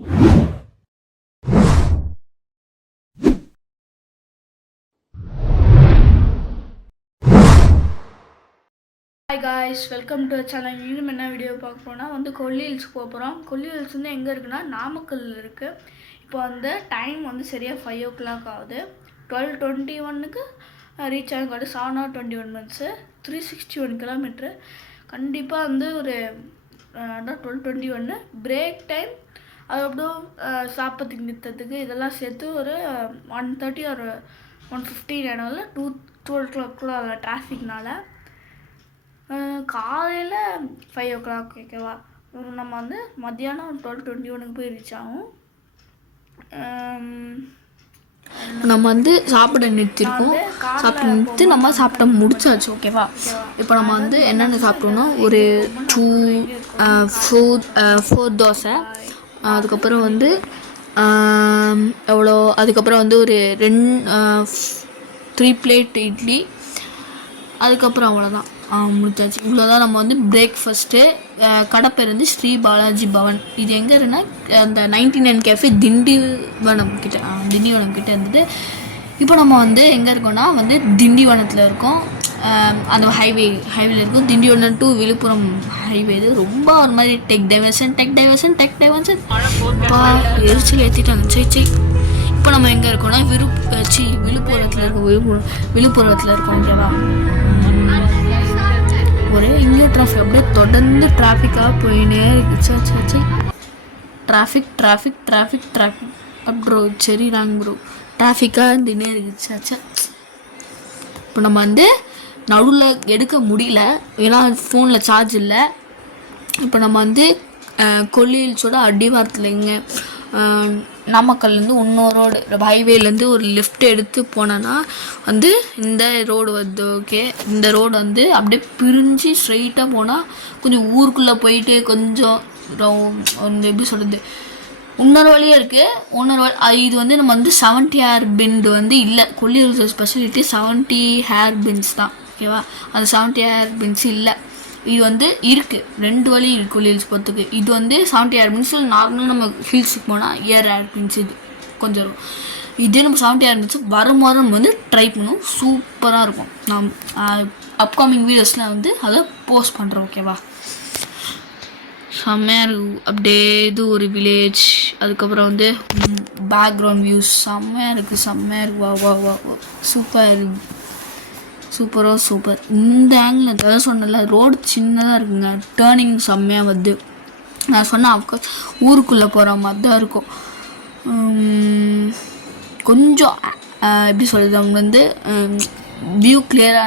Hi guys, welcome to channel. இன்னும் என்ன video பார்க்க போனால் வந்து கொல்லி ஹில்ஸ் போக போகிறோம். கொல்லி ஹில்ஸ் வந்து எங்கே இருக்குன்னா நாமக்கல்லில் இருக்குது. இப்போ வந்து டைம் வந்து சரியாக 5 o'clock ஆகுது. 12:21க்கு ரீச் ஆகும். 7:21 minutes, 361 kilometer. கண்டிப்பாக வந்து ஒரு 12:21 பிரேக் டைம், அதுக்கப்புறம் சாப்பிட்றதுக்கு நிறுத்தத்துக்கு இதெல்லாம் சேர்த்து ஒரு 1:30 ஒரு 1:15 ஆனாலும் 12 o'clock டிராஃபிக்னால காலையில் 5 o'clock ஓகேவா. நம்ம வந்து மத்தியானம் 12:21க்கு போய் ரீச் ஆகும். நம்ம வந்து சாப்பிட நிறுத்திருக்கோம். சாப்பிட நிறுத்தி நம்ம சாப்பிட முடிச்சாச்சு ஓகேவா. இப்போ நம்ம வந்து என்னென்ன சாப்பிட்டோம்னா ஒரு 4 தோசை, அதுக்கப்புறம் வந்து எவ்வளோ, அதுக்கப்புறம் வந்து ஒரு 3 plate இட்லி, அதுக்கப்புறம் அவ்வளோதான் முடிச்சாச்சு. இவ்வளோதான் நம்ம வந்து பிரேக்ஃபாஸ்ட்டு. கடை பேர் வந்து ஸ்ரீ பாலாஜி பவன். இது எங்கே இருக்குன்னா அந்த 99 கேஃபே திண்டிவனம் கிட்டே இருந்தது. இப்போ நம்ம வந்து எங்கே இருக்கோம்னா வந்து திண்டிவனத்தில் இருக்கோம். அந்த ஹைவேல இருக்கும். Tindivanam to Villupuram highway. இது ரொம்ப ஒரு மாதிரி டெக் டைவர்ஷன் எரிச்சல் ஏற்றிட்டாங்க. சரி இப்போ நம்ம எங்கே இருக்கோம்னா விழுப்புரத்தில் இருக்கோம் ஓகேவா. ஒரே இங்கே டிராஃபிக், அப்படியே தொடர்ந்து டிராஃபிக்காக போயினே இருக்கு. டிராஃபிக் ப்ரோ, சரி ராங் ப்ரோ, டிராஃபிக்காக இருந்துனே இருக்குச்சாச்சா. இப்போ நம்ம வந்து நடுவில் எடுக்க முடியல, ஏன்னா ஃபோனில் சார்ஜ் இல்லை. இப்போ நம்ம வந்து கொல்லி ஹில்ஸோட அடிவாரத்தில் இங்கே நாமக்கல்லேருந்து இன்னொரு ரோடு ஹைவேலேருந்து ஒரு லெஃப்ட் எடுத்து போனோன்னா வந்து இந்த ரோடு வந்து ஓகே. இந்த ரோடு வந்து அப்படியே பிரிஞ்சு ஸ்ட்ரைட்டாக போனால் கொஞ்சம் ஊருக்குள்ளே போயிட்டு கொஞ்சம் எப்படி சொல்கிறது, இன்னொரு வழியாக இருக்குது. இது வந்து நம்ம வந்து 70 hair bend வந்து இல்லை. கொல்லி ஹில்ஸ் ஸ்பெஷாலிட்டி 70 hair bends தான் ஓகேவா. அந்த 70 hair bends இல்லை. இது வந்து இருக்குது, 2 வழி இருக்குது கொல்லி ஹில்ஸ் போகிறதுக்கு. இது வந்து 70 hair bends. நார்மலாக நம்ம ஹில்ஸுக்கு போனால் hair bends இது கொஞ்சம் இருக்கும். இதே நம்ம 70 hair bends வரும்போது நம்ம வந்து ட்ரை பண்ணுவோம். சூப்பராக இருக்கும். நான் அப்கமிங் வீடியோஸ்லாம் வந்து அதை போஸ்ட் பண்ணுறோம் ஓகேவா. செம்மையாக இருக்கும். அப்படியே இது ஒரு வில்லேஜ், அதுக்கப்புறம் வந்து பேக்ரவுண்ட் வியூஸ் செம்மையாக இருக்குது. வா சூப்பராக இருக்குது. சூப்பர். இந்த ஆங்கிள் அதாவது சொன்னல, ரோடு சின்னதாக இருக்குங்க, டேர்னிங் செம்மையாக வருது. நான் சொன்னேன் அப்கோர்ஸ் ஊருக்குள்ளே போகிற மாதிரி தான் இருக்கும். கொஞ்சம் எப்படி சொல்கிறது, அவங்க வந்து வியூ கிளியராக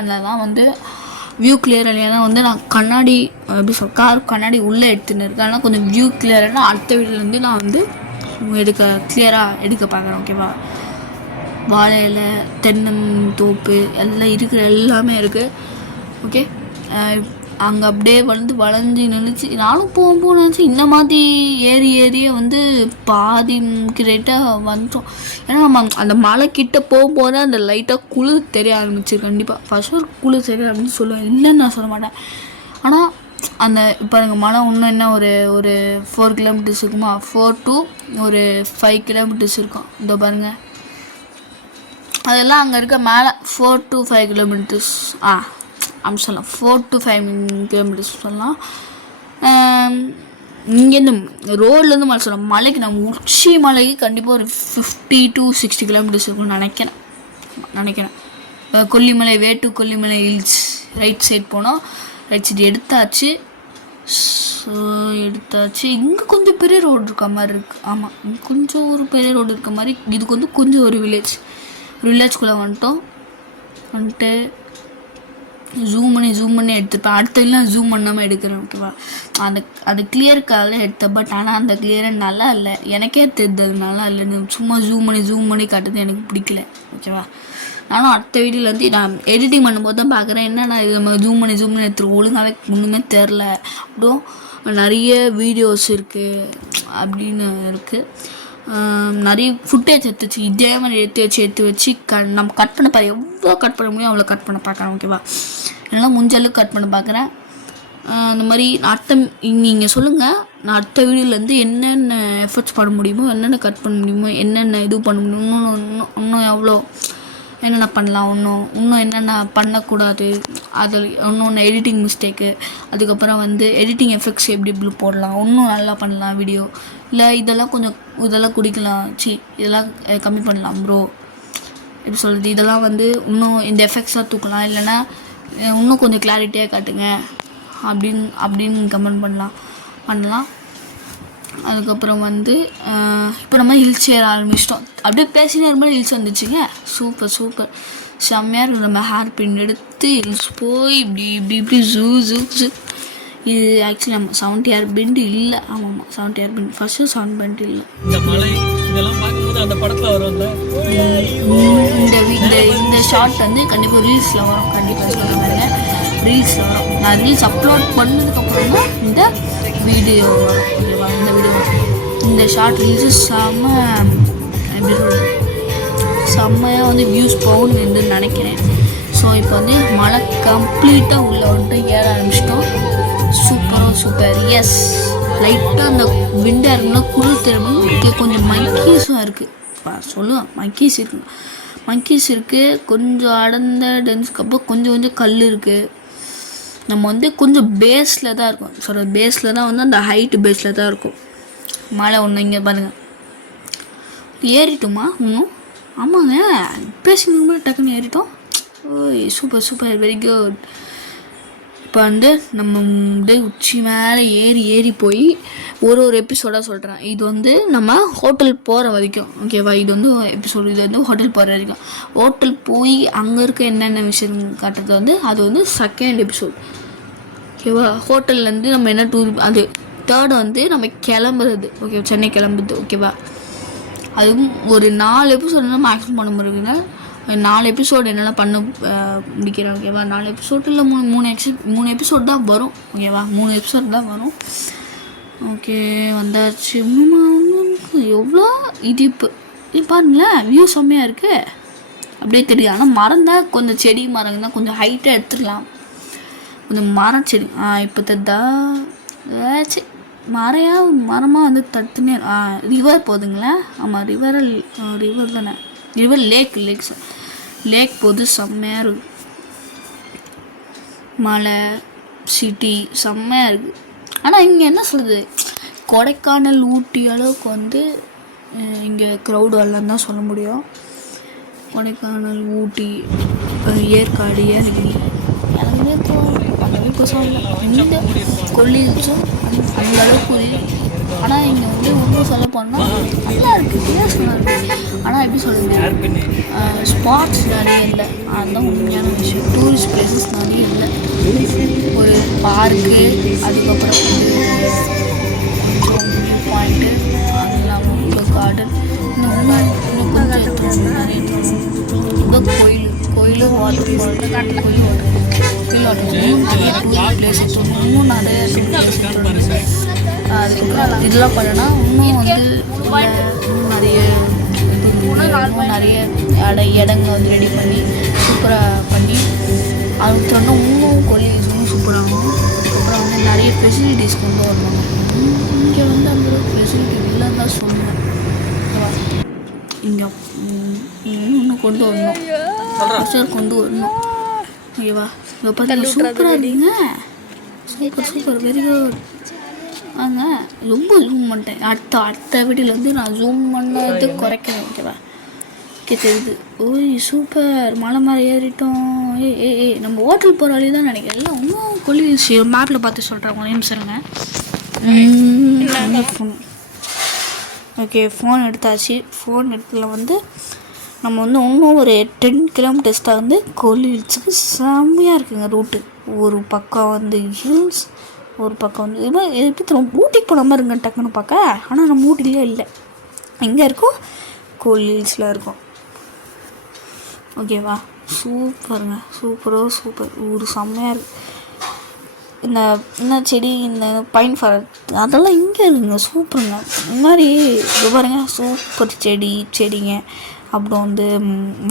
இல்லைன்னா வந்து நான் கண்ணாடி எப்படி கார் கண்ணாடி உள்ளே எடுத்துன்னு இருக்கேன். ஆனால் கொஞ்சம் வியூ கிளியரானா அடுத்த வீட்டிலேருந்து நான் வந்து கிளியராக எடுக்க பார்க்குறேன் ஓகேவா. வாழை இலை, தென்னந்தோப்பு எல்லாம் இருக்கிற எல்லாமே இருக்குது ஓகே. அங்கே அப்படியே வளைஞ்சி நினைச்சு நானும் போகும் நினச்சி இந்த மாதிரி ஏரியே வந்து பாதி கிரேட்டாக வந்துட்டோம். ஏன்னா நம்ம அந்த மலை கிட்ட போகும்போது அந்த லைட்டாக குளிர் தெரிய ஆரம்பிச்சிரு. கண்டிப்பாக ஃபர்ஸ்ட் ஒரு குளிர் தெரிய அப்படின்னு சொல்லுவேன், இல்லைன்னு நான் சொல்ல மாட்டேன். ஆனால் அந்த இப்போ எங்கள் மலை இன்னும் என்ன ஒரு 4 kilometers இருக்குமா, 4 to ஒரு 5 kilometers இருக்கும். இதோ பாருங்கள், அதெல்லாம் அங்கே இருக்க மேலே 4 to 5 kilometers அப்படி சொல்லலாம். 4 to 5 kilometers சொல்லலாம். இங்கேருந்து ரோட்லேருந்து மலை சொல்லலாம். மலைக்கு நம்ம உச்சி மலைக்கு கண்டிப்பாக ஒரு 50 to 60 kilometers இருக்கும்னு நினைக்கிறேன். Kollimalai to Kollimalai hills right side போனோம். ரைட் சைடு எடுத்தாச்சு. இங்கே கொஞ்சம் பெரிய ரோடு இருக்க மாதிரி இருக்குது. ஆமாம், கொஞ்சம் ஒரு பெரிய ரோடு இருக்க மாதிரி. இதுக்கு வந்து கொஞ்சம் ஒரு வில்லேஜ்குள்ளே வந்துட்டு ஜூம் பண்ணி எடுத்துப்பேன். அடுத்ததுலாம் ஜூம் பண்ணாமல் எடுக்கிறேன் ஓகேவா. அது கிளியருக்காக எடுத்தேன். பட் ஆனால் அந்த கிளியராக நல்லா இல்லை, எனக்கே தெரியுது அது நல்லா இல்லைன்னு. சும்மா ஜூம் பண்ணி காட்டுறது எனக்கு பிடிக்கல ஓகேவா. நானும் அடுத்த வீடியோவில் வந்து நான் எடிட்டிங் பண்ணும்போது தான் பார்க்குறேன், என்னன்னா இது நம்ம ஜூம் பண்ணி எடுத்துருவோம், ஒழுங்காகவே ஒன்றுமே தெரில. அப்புறம் நிறைய வீடியோஸ் இருக்குது அப்படின்னு இருக்குது. நிறைய ஃபுட்டேஜ் எடுத்துச்சு. இதே மாதிரி எடுத்து வச்சு நம்ம கட் பண்ண எவ்வளோ கட் பண்ண முடியும் அவ்வளோ கட் பண்ண பார்க்குறேன் ஓகேவா. எல்லாம் முடிஞ்சளவுக்கு கட் பண்ண பார்க்குறேன். அந்த மாதிரி நீங்கள் சொல்லுங்கள், நான் அடுத்த வீடியோலேருந்து என்னென்ன எஃபர்ட்ஸ் பண்ண முடியுமோ, என்னென்ன கட் பண்ண முடியுமோ, என்னென்ன இது பண்ண முடியுமோ, இன்னும் எவ்வளோ என்னென்ன பண்ணலாம், இன்னும் என்னென்ன பண்ணக்கூடாது, அதில் இன்னொன்று எடிட்டிங் மிஸ்டேக்கு, அதுக்கப்புறம் வந்து எடிட்டிங் எஃபெக்ட்ஸ் எப்படி போடலாம், இன்னும் நல்லா பண்ணலாம் வீடியோ, இல்லை இதெல்லாம் குடிக்கலாம், இதெல்லாம் கம்மி பண்ணலாம் ப்ரோ, எப்படி சொல்கிறது, இதெல்லாம் வந்து இன்னும் இந்த எஃபெக்ட்ஸாக தூக்கலாம், இல்லைன்னா இன்னும் கொஞ்சம் கிளாரிட்டியாக காட்டுங்க அப்படின்னு கமெண்ட் பண்ணலாம். அதுக்கப்புறம் வந்து இப்போ நம்ம ஹில்ஸ் ஏற ஆரம்பிச்சிட்டோம். அப்படியே பேசினே இருக்கும்போது ஹில்ஸ் வந்துச்சுங்க. சூப்பர் செம்மையாக இருக்கும். நம்ம ஹேர் பின் எடுத்து ஹில்ஸ் போய் இப்படி ஜூ இது ஆக்சுவலி நம்ம 70 ஏர் பெண்ட் இல்லை. ஆமாம் 70 ஏர் பெண்ட் ஃபஸ்ட்டு 7 பெண்ட் இல்லை. இந்த மலை இதெல்லாம் பார்க்கும்போது அந்த படத்தில் வரும்ல. இந்த ஷார்ட் வந்து கண்டிப்பாக ரீல்ஸில் வரும். கண்டிப்பாக சொல்லுவாங்க ரீல்ஸில் வரும். நான் ரீல்ஸ் அப்லோட் பண்ணதுக்கப்புறம் தான் இந்த வீடியோ வரும். ஓகேவா? இந்த ஷார்ட் ரீல்ஸு செம்மையாக வந்து வியூஸ் போகணுன்னு நினைக்கிறேன். ஸோ இப்போ வந்து மழை கம்ப்ளீட்டாக உள்ளே வந்துட்டு ஏற ஆரம்பிச்சிட்டோம். சூப்பர். எஸ், லைட்டாக அந்த விண்டாக இருக்குன்னா குளிர் திரும்ப கொஞ்சம் மங்கீஸும் இருக்குது. சொல்லுவேன் மங்கீஸ் இருக்குது. கொஞ்சம் அடர்ந்த டென்ஸ்க்கு அப்புறம் கொஞ்சம் கல் இருக்குது. நம்ம வந்து கொஞ்சம் பேஸில் தான் இருக்கும். பேஸில் தான் வந்து அந்த ஹைட்டு பேஸில் தான் இருக்கும். மழை ஒன்று இங்கே பாருங்கள் ஏறிட்டோமா இன்னும். ஆமாங்க, பேசினு டக்குன்னு ஏறிட்டோம். ஓய் சூப்பர் வெரி குட். இப்போ வந்து நம்ம வந்து உச்சி மேலே ஏறி போய் ஒரு எபிசோடாக சொல்கிறேன். இது வந்து நம்ம ஹோட்டல் போகிற வரைக்கும். ஓகேவா? இது வந்து எபிசோடு. இது வந்து ஹோட்டல் போகிற வரைக்கும். ஹோட்டல் போய் அங்கே இருக்க என்னென்ன விஷயம் காட்டுறது வந்து அது வந்து செகண்ட் எபிசோட். ஓகேவா? ஹோட்டல்லேருந்து நம்ம என்ன டூர், அது தேர்டு வந்து நம்ம கிளம்புறது. ஓகே, சென்னை கிளம்புறது. ஓகேவா? அதுவும் ஒரு 4 எபிசோடு தான் மேக்ஸிமம் பண்ண முடியுங்க. 4 எபிசோடு என்னென்ன பண்ண முடிக்கிறேன். ஓகேவா? 4 எபிசோடு இல்லை 3 எபிசோடு தான் வரும். ஓகேவா? 3 எபிசோடு தான் வரும். ஓகே, வந்தாச்சு. எவ்வளோ இது இப்போ பாருங்களேன், வியூ செம்மையாக இருக்குது. அப்படியே தெரியும். ஆனால் மரம் தான் கொஞ்சம் செடி மரங்கள் தான் கொஞ்சம் ஹைட்டாக எடுத்துடலாம். கொஞ்சம் மரம் செடி இப்போ தத்தா ஏதாச்சும் மரமாக வந்து தட்டுனே ரிவர் போகுதுங்களா? ஆமாம், ரிவர் தானே. ரிவர் லேக் போகுது. செம்மையாக இருக்குது. மலை சிட்டி செம்மையாக இருக்குது. ஆனால் இங்கே என்ன சொல்கிறது, கொடைக்கானல் ஊட்டி அளவுக்கு வந்து இங்கே க்ரௌடு வரலன்னு தான் சொல்ல முடியும். கொடைக்கானல் ஊட்டி ஏற்காடு ஏற்கனவே இந்த கொல்லிச்சும் அந்த அளவுக்கு. ஆனால் இங்கே வந்து ஒன்றும் சொல்ல போனால் நல்லா இருக்குது, வித்தியாசமாக இருக்குது. ஆனால் எப்படி சொல்லுங்கள், ஸ்பாட்ஸ் நிறைய இல்லை. அதுதான் உண்மையான விஷயம். டூரிஸ்ட் பிளேசஸ் நிறைய இல்லை. ஒரு பார்க்கு, அதுக்கப்புறம் வந்து வியூ பாயிண்ட்டு, அது இல்லாமல் ஒரு கார்டன், இன்னும் கொஞ்சம் நிறைய இதோ கோயில் வாட்டர் ஃபால், கோயில் வாட்டர் பிளேசஸ் இன்னும் நிறைய அதுக்கப்புறம் இதெல்லாம் பண்ணனா இன்னும் வந்து நிறைய இடங்கள் வந்து ரெடி பண்ணி சூப்பராக பண்ணி அது சொன்னால் இன்னும் கொல்லியும் சூப்பராகும். அதுக்கப்புறம் வந்து நிறைய ஃபெசிலிட்டிஸ் கொண்டு வரணும். இங்கே வந்து அந்த ஃபெசிலிட்டி இல்லைன்னு தான் சொன்னேன். இங்கே இன்னும் கொண்டு வரணும். ஓகேவா? இங்கே பார்த்தா சூப்பராக இருந்தீங்க. Super very good. வாங்க, ரொம்ப ஜூம் பண்ணிட்டேன். அடுத்த வீடியோவில் வந்து நான் ஜூம் பண்ணது குறைக்கிறேன். ஓகேவா? தெரியுது. ஓய் சூப்பர். மலை ஏறிட்டோம். நம்ம ஹோட்டல் போகிற வழி தான் நினைக்கிறேன். இல்லை இன்னும் கொல்லி மேப்பில் பார்த்து சொல்கிறேன். ஒரு நிமிஷம் இருங்க. ஃபோன் ஓகே, ஃபோன் எடுத்தாச்சு. ஃபோன் எடுத்துல வந்து நம்ம வந்து இன்னும் ஒரு 10 கிலோமீட்டர்ஸ் தான் வந்து கொல்லி ஹில்ஸுக்கு செம்மையாக இருக்குங்க ரூட்டு. ஒரு பக்கம் வந்து ஹில்ஸ், ஒரு பக்கம் வந்து இது மாதிரி எப்படி ஊட்டிக்கு போன மாதிரி இருங்க டக்குன்னு பார்க்க. ஆனால் நம்ம ஊட்டிலே இல்லை, எங்கே இருக்கோம், கொல்லி ஹில்ஸில் இருக்கோம். ஓகேவா? சூப்பருங்க, சூப்பர். ஊர் செம்மையாக இருக்குது. இந்த செடி, இந்த பைன் ஃபாரஸ்ட் அதெல்லாம் இங்கே இருக்குங்க. சூப்பருங்க. இந்த மாதிரி இது பாருங்க, சூப்பர் செடிங்க, அப்புறம் வந்து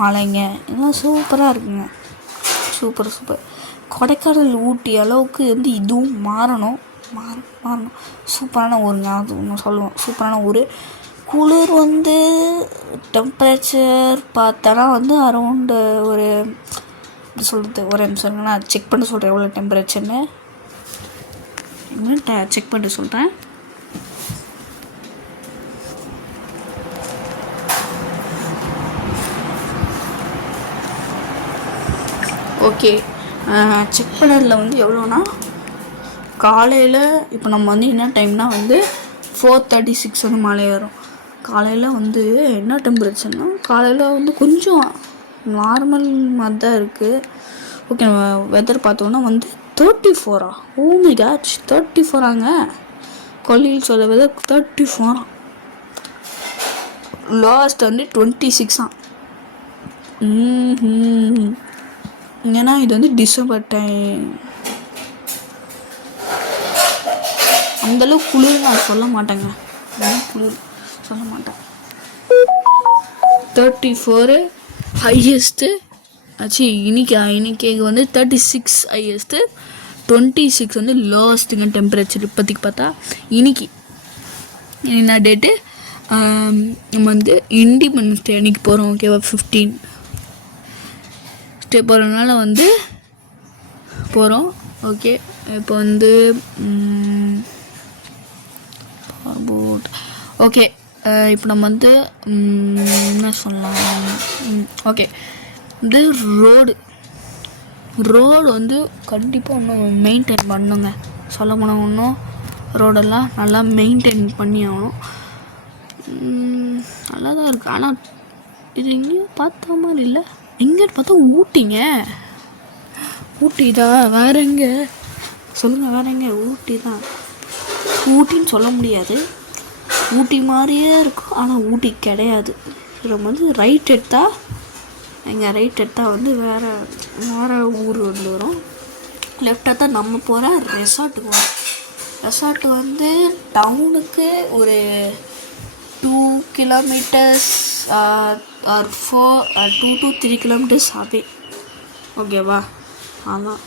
மலைங்க, இதெல்லாம் சூப்பராக இருக்குங்க. சூப்பர். கொடைக்கானல் ஊட்டி அளவுக்கு வந்து இதுவும் மாறணும். சூப்பரான ஊருங்க, அது ஒன்று சொல்லுவோம். சூப்பரான ஊர். குளிர் வந்து டெம்பரேச்சர் பார்த்தோன்னா வந்து அரௌண்டு ஒரு எப்படி சொல்கிறது, ஒரு நிமிஷம் நான் செக் பண்ணி சொல்கிறேன் எவ்வளோ டெம்பரேச்சர்னு. செக் பண்ணிட்டு சொல்கிறேன். ஓகே, செக் பண்ணதில் வந்து எவ்வளோனா காலையில் இப்போ நம்ம வந்து என்ன டைம்னா வந்து 4:36 வந்து மழை ஏறும். காலையில் வந்து என்ன டெம்பரேச்சர்னா காலையில் வந்து கொஞ்சம் நார்மல் மாதிரி தான் இருக்குது. ஓகே, நம்ம வெதர் பார்த்தோன்னா வந்து 34. Oh my God, 34ஆங்க. கொல்லியில் சொல்ல வெதர் 34. லாஸ்ட் வந்து 26. ஏன்னா இது வந்து டிசம்பர் டைம். அந்தளவுக்கு குளிர் நான் சொல்ல மாட்டேங்க, குளிர் சொல்ல மாட்டேன். 34 ஹையஸ்ட்டு ஆச்சு. இன்னைக்கு வந்து 36 ஹையஸ்ட்டு, 26 வந்து லோவஸ்ட்டுங்க டெம்பரேச்சர் இப்போதைக்கு பார்த்தா. இன்னைக்கு என்ன டேட்டு, நம்ம வந்து இண்டிபெண்டன்ஸ் டே அன்றைக்கி போகிறோம். ஓகேவா, 15 ஸ்டே போகிறதுனால வந்து போகிறோம். ஓகே, இப்போ வந்து ஓகே, இப்போ நம்ம வந்து என்ன சொல்லலாம். ஓகே, இது ரோடு வந்து கண்டிப்பாக இன்னும் மெயின்டைன் பண்ணுங்க. சொல்ல போனால் இன்னும் ரோடெல்லாம் நல்லா மெயின்டைன் பண்ணி ஆகணும். நல்லா தான் இருக்குது. ஆனால் இது எங்கேயும் பார்த்த மாதிரி இல்லை. எங்கேன்னு பார்த்தா ஊட்டி தான். வேற எங்கே சொல்லுங்கள், வேற எங்கே? ஊட்டி தான். ஊட்டின்னு சொல்ல முடியாது, ஊட்டி மாதிரியே இருக்கும், ஆனால் ஊட்டி கிடையாது. நம்ம வந்து ரைட் எடுத்தால் வந்து வேறு ஊர் வந்து வரும். லெஃப்ட் எடுத்தால் நம்ம போகிற ரெசார்ட்டுக்கு வரும். ரெசார்ட்டு வந்து டவுனுக்கு ஒரு 2 kilometers or 2 to 3 kilometers அவே. ஓகேவா, அதான்.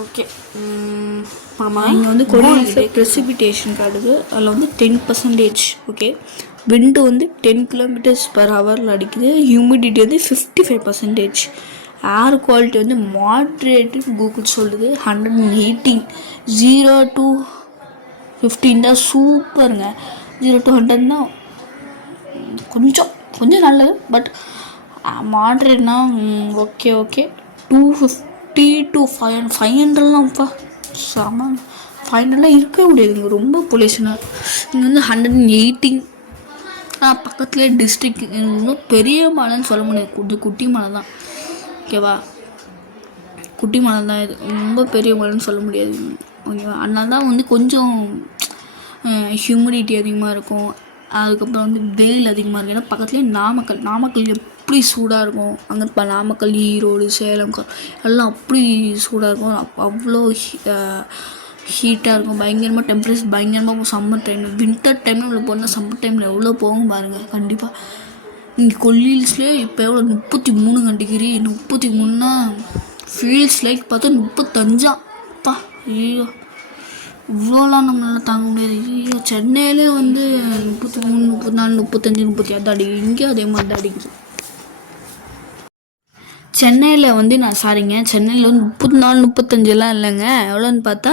ஓகே, ஆமாம். இங்கே வந்து கொடியில் ப்ரெசிபிடேஷன் காட்டுது. அதில் வந்து 10%. ஓகே, விண்டு வந்து 10 km/h அடிக்குது. ஹியூமிடிட்டி வந்து 55%. ஏர் குவாலிட்டி வந்து மாட்ரேட்டுன்னு கூகுள் சொல்லுது. 118. 0 to 15 தான் சூப்பருங்க. 0 to 100 தான் கொஞ்சம் நல்லது. பட் மாட்ரேட்னா ஓகே. 250 to 500லாம்ப்பா செம. 500லாம் இருக்கவே முடியாதுங்க, ரொம்ப பொல்யூஷனாக. இங்கே வந்து 118. பக்கத்துலேயே டிஸ்ட்ரிக்ட். இன்னும் பெரிய மலைன்னு சொல்ல முடியாது, குட்டி மலை தான். ஓகேவா, குட்டி மலை தான் இது, ரொம்ப பெரிய மலைன்னு சொல்ல முடியாது. ஓகேவா, அதனால தான் வந்து கொஞ்சம் ஹியூமிடிட்டி அதிகமாக இருக்கும். அதுக்கப்புறம் வந்து வெயில் அதிகமாக இருக்கும். ஏன்னா பக்கத்துலேயே நாமக்கல் எப்படி சூடாக இருக்கும். அங்கே இப்போ நாமக்கல், ஈரோடு, சேலம் எல்லாம் அப்படி சூடாக இருக்கும். அவ்வளோ ஹீட்டாக இருக்கும். பயங்கரமாக டெம்பரேச்சர் பயங்கரமாக சம்மர் டைமில். வின்டர் டைமில் இவ்வளோ போனால் சம்மர் டைமில் எவ்வளோ போகும் பாருங்கள். கண்டிப்பாக இங்கே கொல்லில்ஸ்லேயே இப்போ எவ்வளோ 33 டிகிரி. 33னா ஃபீல்ஸ் லைக் பார்த்தா 35. ஐயோ, இவ்வளோலாம் நம்மளால தாங்க முடியாது. ஐயோ, சென்னையிலே வந்து 33, 34, 35, 36 அடிக்குது. இங்கேயும் அதே மாதிரி தான் அடிக்குது. சென்னையில் வந்து சென்னையில் வந்து 34, 35 இல்லைங்க. எவ்வளோன்னு பார்த்தா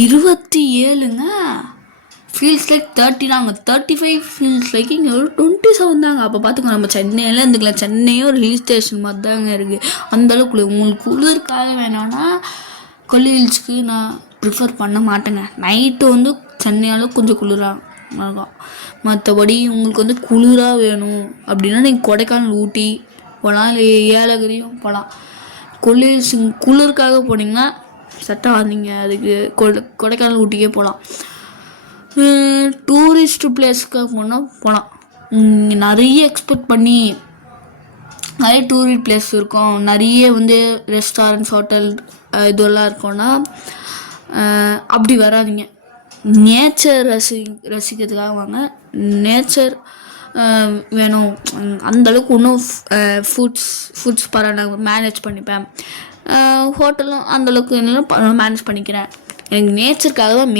27ங்க. ஃபீல்ஸ் லைக் 30 நாங்கள் 35 ஃபீல்ஸ் லைக் இங்கே எவ்வளோ 27 தாங்க. அப்போ பார்த்துக்கோ, நம்ம சென்னையில் இருந்துக்கலாம். சென்னையே ஒரு ஹில் ஸ்டேஷன் மாதிரி தாங்க இருக்குது. அந்தளவுக்கு உங்களுக்கு குளிர்காக வேணான்னா கொல்லி ஹில்ஸ்க்கு நான் ப்ரிஃபர் பண்ண மாட்டேங்க. நைட்டு வந்து சென்னையால் கொஞ்சம் குளிராக இருக்கும். மற்றபடி உங்களுக்கு வந்து குளிராக வேணும் அப்படின்னா நீங்கள் கொடைக்கானல், ஊட்டி போகலாம், இல்லை ஏலகிரியும் போகலாம். கொல்லி ஹில்ஸ் குளிர்காக போனீங்கன்னா சட்டம் வந்தீங்க, அதுக்கு கொடைக்கானல், ஊட்டிக்கே போகலாம். டூரிஸ்ட் பிளேஸ்க்காக போகலாம். நிறைய எக்ஸ்பெக்ட் பண்ணி நிறைய டூரிஸ்ட் பிளேஸ் இருக்கும், நிறைய வந்து ரெஸ்டாரண்ட்ஸ், ஹோட்டல் இதெல்லாம் இருக்கும்னா அப்படி வராதிங்க. நேச்சர் ரசிக்கிறதுக்காக வாங்க. நேச்சர் வேணும். அந்தளவுக்கு இன்னும் ஃபுட்ஸ் பரவாயில்ல, மேனேஜ் பண்ணிப்பேன். ஹோட்டலும் அந்தளவுக்கு என்னாலும் மேனேஜ் பண்ணிக்கிறேன். எனக்கு நேச்சருக்காக தான்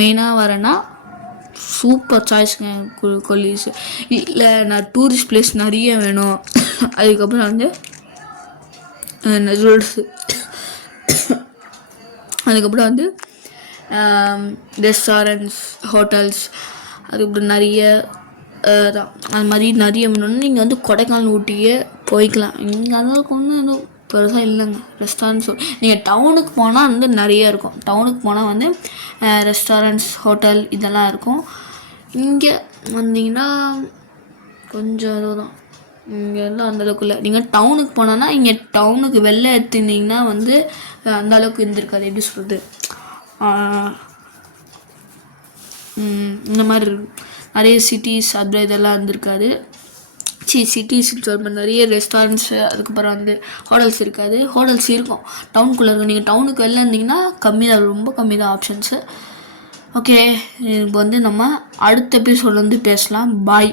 மெயினாக வரேன்னா சூப்பர் சாய்ஸுங்க கொல்லிஸ். இல்லை நான் டூரிஸ்ட் பிளேஸ் நிறைய வேணும், அதுக்கப்புறம் வந்து என்ன சொல்கிறது, அதுக்கப்புறம் வந்து ரெஸ்டாரண்ட்ஸ், ஹோட்டல்ஸ், அதுக்கப்புறம் நிறைய தான் அது மாதிரி நிறைய வேணும்னா நீங்கள் வந்து கொடைக்கானல், ஊட்டியே போய்க்கலாம். இங்கே அதற்கு ஒன்றும் எதுவும் பெருசாக இல்லைங்க. ரெஸ்டாரண்ட்ஸ் நீங்கள் டவுனுக்கு போனால் வந்து நிறைய இருக்கும். டவுனுக்கு போனால் வந்து ரெஸ்டாரண்ட்ஸ், ஹோட்டல் இதெல்லாம் இருக்கும். இங்கே வந்தீங்கன்னா கொஞ்சம் இதுதான், இங்கே எல்லாம் அந்தளவுக்கு இல்லை. நீங்கள் டவுனுக்கு போனோன்னா இங்கே டவுனுக்கு வெளில எடுத்துருந்தீங்கன்னா வந்து அந்தளவுக்கு இருந்திருக்காது. எப்படி சொல்கிறது, இந்த மாதிரி நிறைய சிட்டிஸ் அது இதெல்லாம் இருந்திருக்காது. சிட்டிஸ் நிறைய ரெஸ்டாரண்ட்ஸு, அதுக்கப்புறம் வந்து ஹோட்டல்ஸ் இருக்காது. ஹோட்டல்ஸ் இருக்கும் டவுனுக்குள்ளே இருக்கும். நீங்கள் டவுனுக்கு வெளில இருந்தீங்கன்னா கம்மி தான், ரொம்ப கம்மி தான் ஆப்ஷன்ஸு. ஓகே, இப்போ வந்து நம்ம அடுத்த எபிசோட் வந்து பேசலாம். பாய்.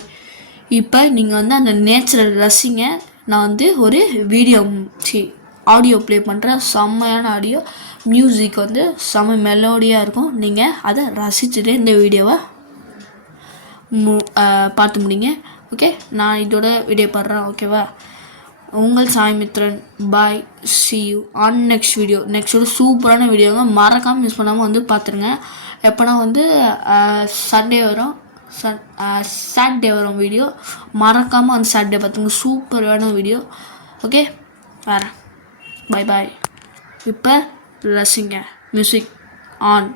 இப்போ நீங்கள் வந்து அந்த நேச்சரை ரசிங்க. நான் வந்து ஒரு ஆடியோ ப்ளே பண்ணுறேன். செம்மையான ஆடியோ, மியூசிக் வந்து செம்ம மெலோடியாக இருக்கும். நீங்கள் அதை ரசிச்சுட்டு இந்த வீடியோவை பார்த்து முடிங்க. ஓகே, நான் இதோட வீடியோ பாடுறேன். ஓகேவா, உங்கள் சாய்மித்ரன். பாய், see you on next video. Next சூப்பரான வீடியோங்க, மறக்காமல் மிஸ் பண்ணாமல் வந்து பார்த்துருங்க. எப்போனா வந்து சாட்டர்டே வரும் வீடியோ, மறக்காமல் வந்து சாட்டர்டே பார்த்துங்க. சூப்பரான வீடியோ. ஓகே, வரேன். பாய் பாய். இப்போ ரசிங்க. Music on.